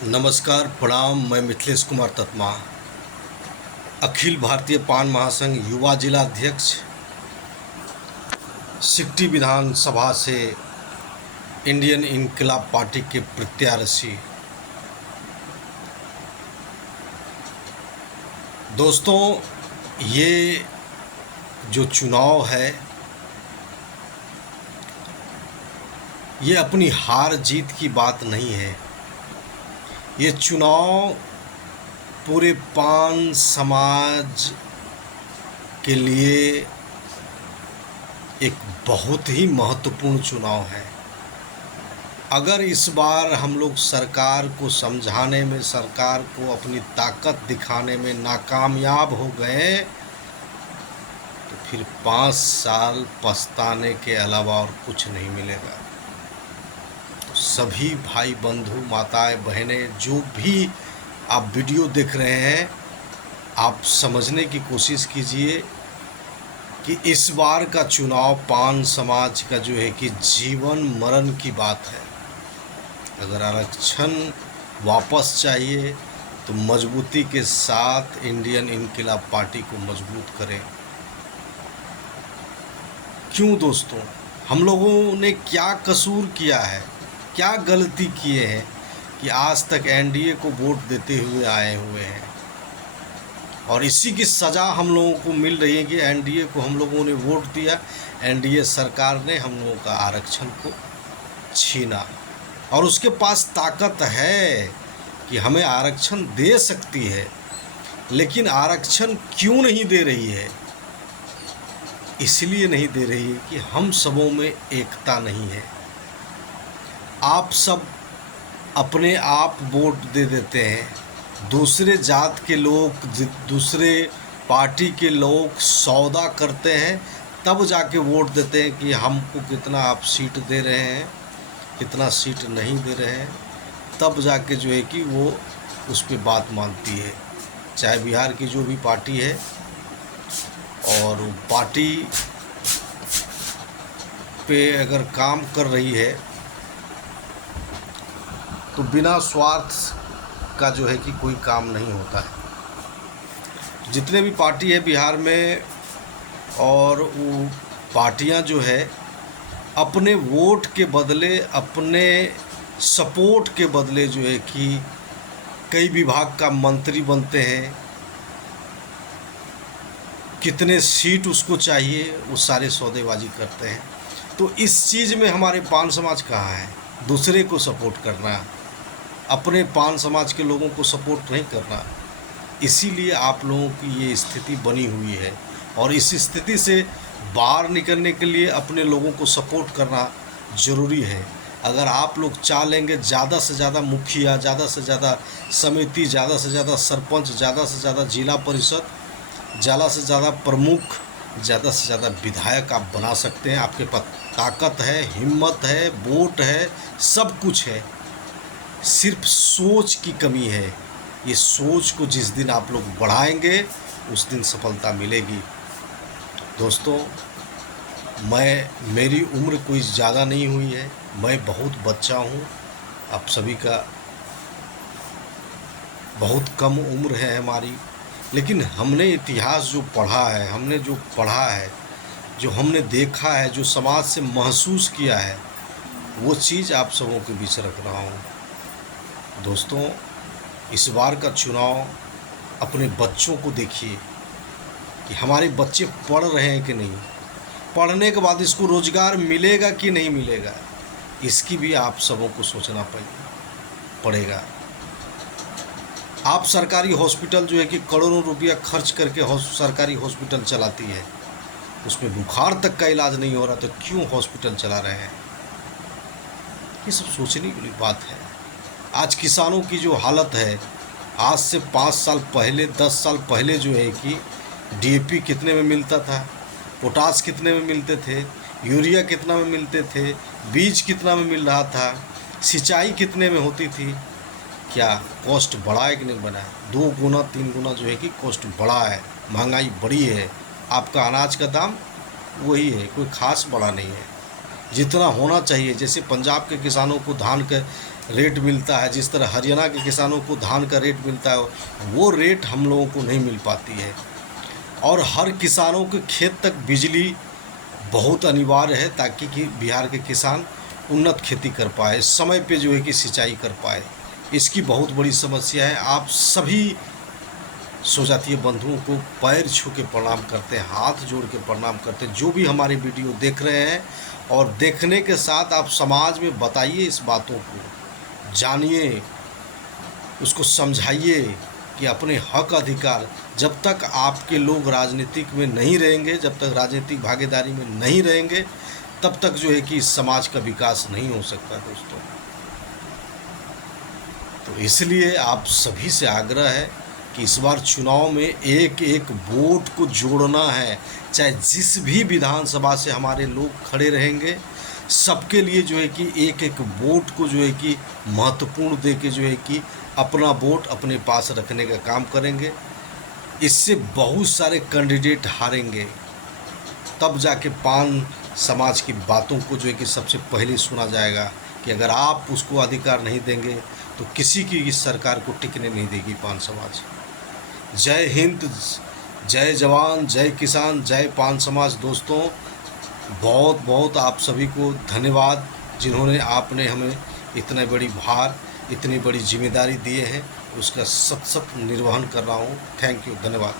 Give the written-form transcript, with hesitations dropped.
नमस्कार, प्रणाम। मैं मिथिलेश कुमार तत्मा, अखिल भारतीय पान महासंघ युवा जिला अध्यक्ष, सिकटी विधानसभा से इंडियन इनकलाब पार्टी के प्रत्याशी। दोस्तों, ये जो चुनाव है, ये अपनी हार जीत की बात नहीं है। ये चुनाव पूरे पान समाज के लिए एक बहुत ही महत्वपूर्ण चुनाव है। अगर इस बार हम लोग सरकार को समझाने में, सरकार को अपनी ताकत दिखाने में नाकामयाब हो गए तो फिर 5 साल पछताने के अलावा और कुछ नहीं मिलेगा। तो सभी भाई बंधु, माताएं, बहनें, जो भी आप वीडियो देख रहे हैं, आप समझने की कोशिश कीजिए कि इस बार का चुनाव पान समाज का जो है कि जीवन मरण की बात है। अगर आरक्षण वापस चाहिए तो मजबूती के साथ इंडियन इनकलाब पार्टी को मजबूत करें। क्यों दोस्तों, हम लोगों ने क्या कसूर किया है, क्या गलती किए हैं कि आज तक एनडीए को वोट देते हुए आए हुए हैं, और इसी की सज़ा हम लोगों को मिल रही है कि एनडीए को हम लोगों ने वोट दिया, एनडीए सरकार ने हम लोगों का आरक्षण को छीना, और उसके पास ताकत है कि हमें आरक्षण दे सकती है। लेकिन आरक्षण क्यों नहीं दे रही है? इसलिए नहीं दे रही है कि हम सबों में एकता नहीं है। आप सब अपने आप वोट दे देते हैं, दूसरे जात के लोग, दूसरे पार्टी के लोग सौदा करते हैं, तब जाके वोट देते हैं कि हमको कितना आप सीट दे रहे हैं, कितना सीट नहीं दे रहे हैं। तब जाके जो है कि वो उस पर बात मानती है। चाहे बिहार की जो भी पार्टी है, और पार्टी पे अगर काम कर रही है तो बिना स्वार्थ का जो है कि कोई काम नहीं होता है। जितने भी पार्टी है बिहार में, और वो पार्टियां जो है अपने वोट के बदले, अपने सपोर्ट के बदले जो है कि कई विभाग का मंत्री बनते हैं, कितने सीट उसको चाहिए वो सारे सौदेबाजी करते हैं। तो इस चीज़ में हमारे पान समाज कहाँ है? दूसरे को सपोर्ट करना, अपने पान समाज के लोगों को सपोर्ट नहीं करना। इसीलिए आप लोगों की ये स्थिति बनी हुई है, और इस स्थिति से बाहर निकलने के लिए अपने लोगों को सपोर्ट करना ज़रूरी है। अगर आप लोग चाह लेंगे ज़्यादा से ज़्यादा मुखिया, ज़्यादा से ज़्यादा समिति, ज़्यादा से ज़्यादा सरपंच, ज़्यादा से ज़्यादा जिला परिषद, ज़्यादा से ज़्यादा प्रमुख, ज़्यादा से ज़्यादा विधायक आप बना सकते हैं। आपके पास ताकत है, हिम्मत है, वोट है, सब कुछ है। सिर्फ सोच की कमी है। ये सोच को जिस दिन आप लोग बढ़ाएंगे उस दिन सफलता मिलेगी। दोस्तों, मेरी उम्र कोई ज़्यादा नहीं हुई है, मैं बहुत बच्चा हूँ। आप सभी का बहुत कम उम्र है हमारी, लेकिन हमने इतिहास जो पढ़ा है, हमने जो पढ़ा है, जो हमने देखा है, जो समाज से महसूस किया है, वो चीज़ आप सबों के बीच रख रहा हूँ। दोस्तों, इस बार का चुनाव अपने बच्चों को देखिए कि हमारे बच्चे पढ़ रहे हैं कि नहीं, पढ़ने के बाद इसको रोज़गार मिलेगा कि नहीं मिलेगा, इसकी भी आप सबों को सोचना पड़ेगा। आप सरकारी हॉस्पिटल जो है कि करोड़ों रुपया खर्च करके सरकारी हॉस्पिटल चलाती है, उसमें बुखार तक का इलाज नहीं हो रहा तो क्यों हॉस्पिटल चला रहे हैं? ये सब सोचने वाली बात है। आज किसानों की जो हालत है, आज से 5 साल पहले, 10 साल पहले जो है कि डीएपी कितने में मिलता था, पोटास कितने में मिलते थे, यूरिया कितना में मिलते थे, बीज कितना में मिल रहा था, सिंचाई कितने में होती थी। क्या कॉस्ट बढ़ा है कि नहीं बढ़ा है? 2 गुना 3 गुना जो है कि कॉस्ट बढ़ा है, महंगाई बढ़ी है। आपका अनाज का दाम वही है, कोई ख़ास बढ़ा नहीं है। जितना होना चाहिए, जैसे पंजाब के किसानों को धान के रेट मिलता है, जिस तरह हरियाणा के किसानों को धान का रेट मिलता है, वो रेट हम लोगों को नहीं मिल पाती है। और हर किसानों के खेत तक बिजली बहुत अनिवार्य है, ताकि कि बिहार के किसान उन्नत खेती कर पाए, समय पे जो है कि सिंचाई कर पाए। इसकी बहुत बड़ी समस्या है। आप सभी स्वजातीय बंधुओं को पैर छू के प्रणाम करते हैं, हाथ जोड़ के प्रणाम करते हैं, जो भी हमारे वीडियो देख रहे हैं। और देखने के साथ आप समाज में बताइए, इस बातों को जानिए, उसको समझाइए कि अपने हक अधिकार, जब तक आपके लोग राजनीतिक में नहीं रहेंगे, जब तक राजनीतिक भागीदारी में नहीं रहेंगे, तब तक जो है कि समाज का विकास नहीं हो सकता दोस्तों। तो इसलिए आप सभी से आग्रह है कि इस बार चुनाव में एक एक वोट को जोड़ना है। चाहे जिस भी विधानसभा से हमारे लोग खड़े रहेंगे, सबके लिए जो है कि एक एक वोट को जो है कि महत्वपूर्ण दे के जो है कि अपना वोट अपने पास रखने का काम करेंगे। इससे बहुत सारे कैंडिडेट हारेंगे, तब जाके पान समाज की बातों को जो है कि सबसे पहले सुना जाएगा कि अगर आप उसको अधिकार नहीं देंगे तो किसी की इस सरकार को टिकने नहीं देगी पान समाज। जय हिंद, जय जवान, जय किसान, जय पान समाज। दोस्तों, बहुत बहुत आप सभी को धन्यवाद, जिन्होंने आपने हमें इतने बड़ी भार, इतनी बड़ी जिम्मेदारी दिए हैं, उसका सत सत निर्वहन कर रहा हूँ। थैंक यू, धन्यवाद।